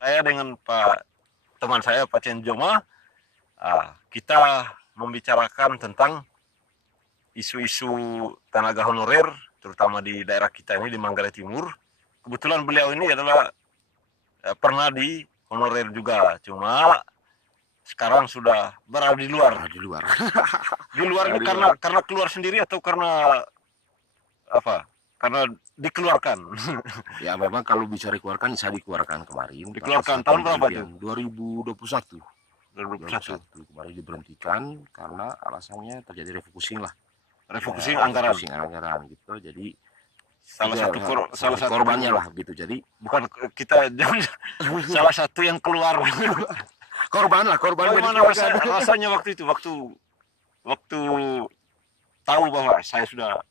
saya dengan teman saya Pak Cenjoma, kita membicarakan tentang isu-isu tenaga honorer, terutama di daerah kita ini di Manggarai Timur. Kebetulan beliau ini adalah pernah di honorer juga, cuma sekarang sudah berada di luar. Di luar. Di luar ini karena keluar sendiri atau karena apa? Karena dikeluarkan. Ya memang kalau bisa dikeluarkan, saya dikeluarkan kemarin. Dikeluarkan tahun berapa itu? 2021. 2021. Kemarin diberhentikan karena alasannya terjadi refocusing lah. Refocusing anggaran. Refocusing anggaran gitu. Jadi salah satu korbannya lah gitu. Jadi bukan kita salah satu yang keluar. korban. Bagaimana rasanya waktu itu, waktu tahu bahwa saya sudah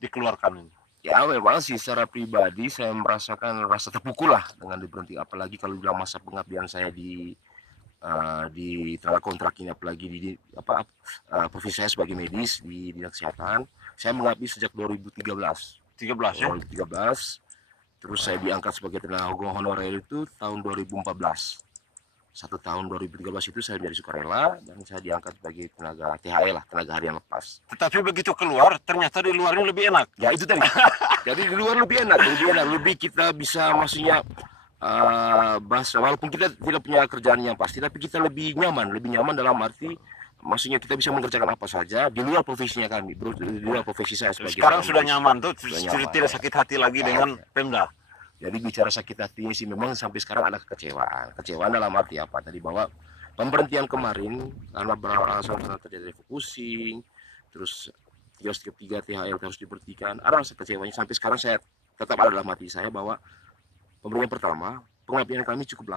dikeluarkan ini? Ya memang sih secara pribadi saya merasakan rasa terpukul lah dengan diberhenti, apalagi kalau bilang masa pengabdian saya di tenaga kontrak ini, apalagi di profesi saya sebagai medis di dinas kesehatan. Saya mengabdi sejak 2013 ya. 2013. Terus saya diangkat sebagai tenaga honorer itu tahun 2014. 1 tahun 2013 itu saya menjadi sukarela dan saya diangkat sebagai tenaga THL lah, tenaga harian lepas. Tetapi begitu keluar, ternyata di luarnya lebih enak. Ya itu tadi. Jadi di luar lebih enak, lebih kita bisa maksudnya walaupun kita tidak punya kerjaan yang pasti, tapi kita lebih nyaman dalam arti maksudnya kita bisa mengerjakan apa saja di luar profesinya kami, di luar profesi saya sebagai. Sekarang sudah nyaman tuh, tidak sakit hati lagi dengan Pemda. Jadi bicara sakit hatinya sih memang sampai sekarang ada kekecewaan dalam arti apa tadi, bahwa pemberhentian kemarin karena beralasan terjadi refocusing, terus 3 THL harus diberhentikan, ada rasa kecewanya. Sampai sekarang saya tetap ada dalam hati saya bahwa pemberhentian pertama, pengabdian kami cukup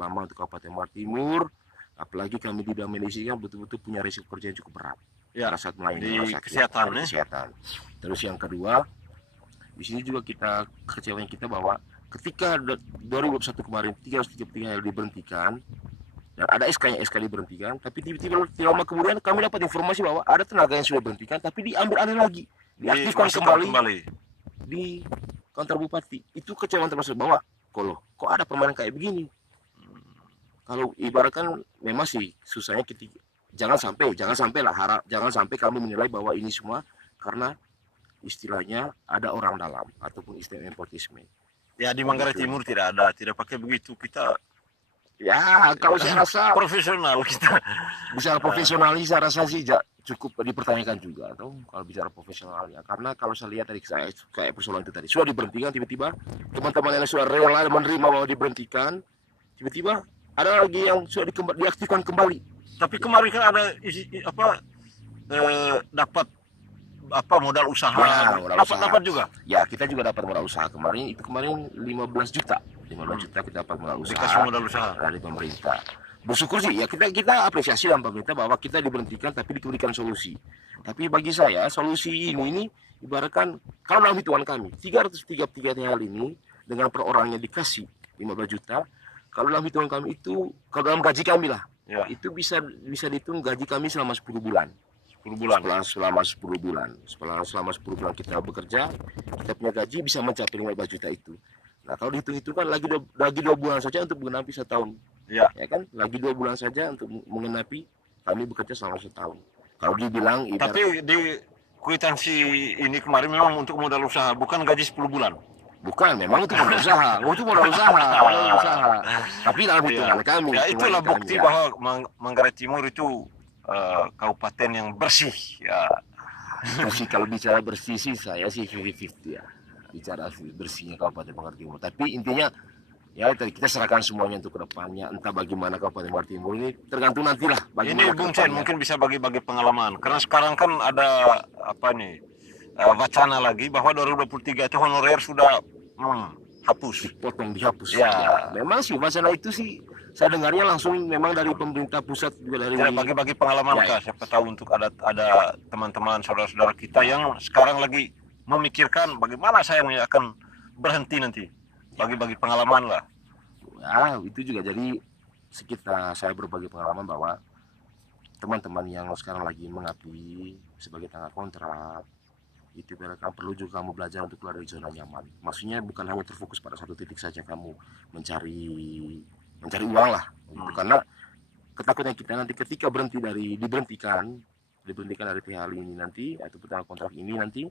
lama untuk Kabupaten Manggarai Timur, apalagi kami di bidang medis yang betul-betul punya risiko kerja yang cukup berat ya, saat melayani kesehatan. Terus yang kedua, di sini juga kita kekecewaan kita bahwa ketika 2021 kemarin 333 yang diberhentikan dan ada SK diberhentikan, tapi tiba-tiba tidak lama kemudian kami dapat informasi bahwa ada tenaga yang sudah diberhentikan tapi diambil alih lagi, diaktifkan kembali di kantor bupati. Itu kecewaan termasuk bahwa kok ada permainan kayak begini. Kalau ibaratkan memang sih susahnya jangan sampai kami menilai bahwa ini semua karena istilahnya ada orang dalam ataupun istilah nepotisme. Ya di Manggarai Timur tidak pakai begitu. Kita ya kalau saya rasa profesional kita. Bicara profesional ini saya rasa sih cukup dipertanyakan juga, atau kalau bicara profesional ya, karena kalau saya lihat tadi kayak persoalan itu tadi sudah diberhentikan, tiba-tiba teman-teman yang sudah rela menerima bahwa diberhentikan, tiba-tiba ada lagi yang sudah diaktifkan kembali. Tapi kemarin kan ada dapat modal usaha, dapat juga. Ya kita juga dapat modal usaha kemarin 15 juta kita dapat modal usaha. Dikasih modal usaha dari pemerintah. Bersyukur sih ya, kita apresiasi dalam pemerintah bahwa kita diberhentikan tapi diberikan solusi. Tapi bagi saya solusi ini ibaratkan kalau dalam hitungan kami 333 THL ini dengan per orangnya dikasih 15 juta, kalau dalam hitungan kami itu, kalau dalam gaji kami lah ya, itu bisa dihitung gaji kami selama 10 bulan. Selama 10 bulan kita bekerja, kita punya gaji bisa mencapai 15 juta itu. Nah kalau dihitung kan lagi 2 bulan saja untuk menggenapi 1 tahun ya kan, lagi 2 bulan saja untuk menggenapi kami bekerja selama 1 tahun. Kalau dibilang tapi di kwitansi ini kemarin memang untuk modal usaha, bukan gaji 10 bulan. Bukan, memang itu modal usaha. Tapi dalam hitungan kami ya itulah bukti bahwa Manggarai Timur itu kabupaten yang bersih ya. Kalau bicara bersih sih saya sih 50-50 ya, bicara bersihnya Kabupaten Manggarai Timur. Tapi intinya ya kita serahkan semuanya untuk kedepannya, entah bagaimana Kabupaten Manggarai Timur ini tergantung nantilah. Ini Bung Chen mungkin bisa bagi-bagi pengalaman, karena sekarang kan ada wacana lagi bahwa 2023 itu honorer sudah dihapus ya. Memang sih wacana itu sih saya dengarnya langsung memang dari pemerintah pusat juga, dari bagi-bagi pengalaman ya. Siapa tahu untuk ada teman-teman saudara-saudara kita yang sekarang lagi memikirkan bagaimana saya akan berhenti nanti, bagi-bagi pengalaman lah ya. Itu juga jadi sekitar saya berbagi pengalaman bahwa teman-teman yang sekarang lagi mengabdi sebagai tenaga kontrak itu ibaratkan perlu juga kamu belajar untuk keluar dari zona nyaman. Maksudnya bukan hanya terfokus pada satu titik saja kamu mencari uang lah gitu. Karena ketakutan kita nanti ketika diberhentikan dari THL ini nanti atau tanggal kontrak ini nanti,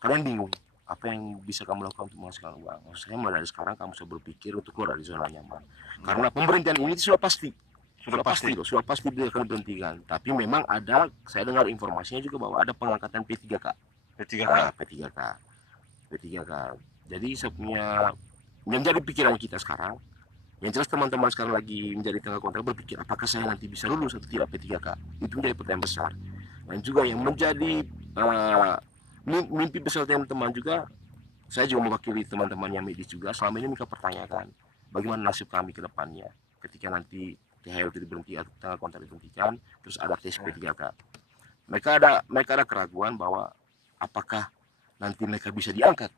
kalian bingung apa yang bisa kamu lakukan untuk menghasilkan uang. Maksud saya mulai dari sekarang kamu bisa berpikir untuk keluar dari zona nyaman. Karena pemberhentian ini sudah pasti sudah pasti dia akan diberhentikan. Tapi memang ada, saya dengar informasinya juga bahwa ada pengangkatan P3K. P3K. Jadi saya punya menjadi pikiran kita sekarang. Yang jelas teman-teman sekarang lagi menjadi tengah kontrak berpikir apakah saya nanti bisa lulus atau tidak P3K. Itu menjadi pertanyaan besar. Dan juga yang menjadi mimpi besar teman-teman juga, saya juga mewakili teman-teman yang medis juga selama ini mereka pertanyakan bagaimana nasib kami ke depannya ketika nanti THL itu diberhenti atau tanggal kontrak diberhentikan, terus ada tes P3K. Mereka ada keraguan bahwa apakah nanti mereka bisa diangkat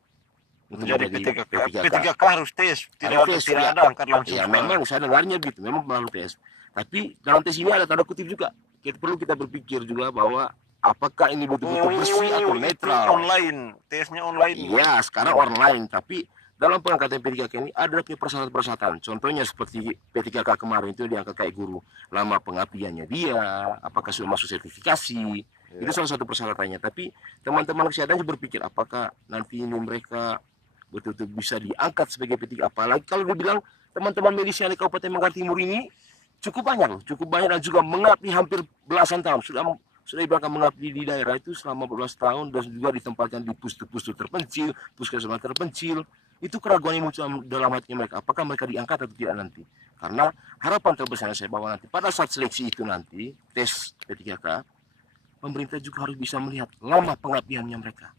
untuk Menjadi menjadi P3K harus tes, tidak ada angkat langsung. Ya memang saya dengarnya gitu, memang melalui tes. Tapi dalam tes ini ada tanda kutip juga. Perlu kita berpikir juga bahwa apakah ini betul-betul bersih atau netral. Tesnya online. Iya, sekarang online, tapi dalam pengangkatan P3K ini ada persyaratan-persyaratan. Contohnya seperti P3K kemarin itu diangkat kayak guru, lama pengabdiannya dia, apakah sudah masuk sertifikasi. Itu salah satu persyaratannya. Tapi teman-teman kesehatan berpikir apakah nanti ini mereka betul-betul bisa diangkat sebagai P3K. Apalagi kalau dibilang teman-teman medis yang di Kabupaten Manggarai Timur ini cukup banyak dan juga mengabdi hampir belasan tahun. Sudah ibaratkan mengabdi di daerah itu selama beberapa tahun dan juga ditempatkan di pustu-pustu terpencil, puskesmas terpencil. Itu keraguan yang muncul dalam hati mereka, apakah mereka diangkat atau tidak nanti. Karena harapan terbesar saya bahwa nanti pada saat seleksi itu nanti, tes P3K, pemerintah juga harus bisa melihat lama pengabdiannya mereka.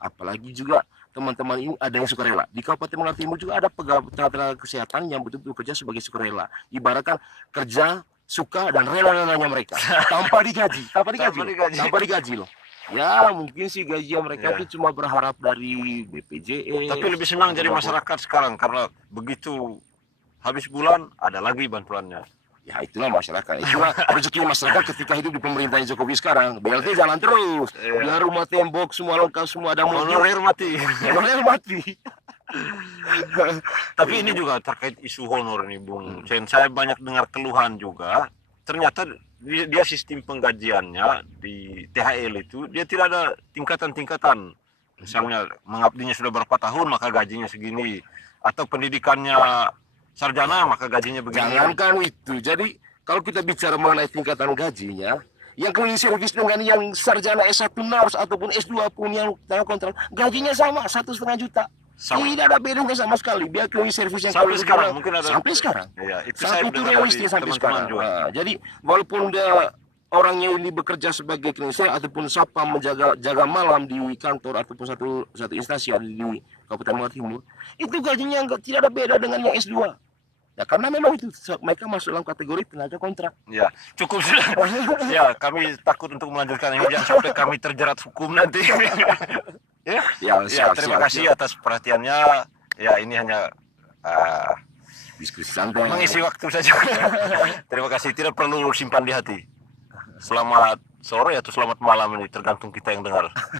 Apalagi juga teman-teman ini ada yang sukarela. Di Kabupaten Manggarai Timur juga ada tenaga kesehatan yang betul-betul bekerja sebagai sukarela. Ibaratkan kerja, suka dan rela-relanya mereka tanpa digaji loh. Ya mungkin sih gaji mereka itu cuma berharap dari BPJS. Tapi lebih senang jadi masyarakat sekarang karena begitu habis bulan ada lagi bantuannya. Ya itulah masyarakat, itulah rezeki masyarakat ketika hidup di pemerintahan Jokowi sekarang. BLT jalan terus, biar rumah tembok semua lengkap, semua ada honorer mati. Tapi ini juga terkait isu honor nih Bung. Saya banyak dengar keluhan juga. Ternyata dia sistem penggajiannya di THL itu dia tidak ada tingkatan-tingkatan. Misalnya mengabdinya sudah berapa tahun maka gajinya segini, atau pendidikannya sarjana maka gajinya begini. Jangankan itu. Jadi kalau kita bicara mengenai tingkatan gajinya, yang cleaning service dengan yang sarjana S1 nurse ataupun S2 pun yang tanggal kontrak gajinya sama 1,5 juta. Tidak ada bedanya sama sekali. Biar cleaning service yang sampai sekarang mungkin ada. Sampai sekarang. Ya, itu realistis sampai sekarang. Nah, jadi walaupun dia orangnya ini bekerja sebagai cleaning service ataupun satpam jaga malam di kantor ataupun satu instansi di Kabupaten Manggarai Timur, itu gajinya tidak ada beda dengan yang S2. Ya karena memang itu mereka masuk dalam kategori tenaga kontrak. Ya, cukup sudah. Ya, kami takut untuk melanjutkan ini jangan sampai kami terjerat hukum nanti. Terima kasih atas perhatiannya. Ya, ini hanya diskusi santai. Mengisi waktu saja. Terima kasih, tidak perlu simpan di hati. Selamat sore atau selamat malam ini tergantung kita yang dengar.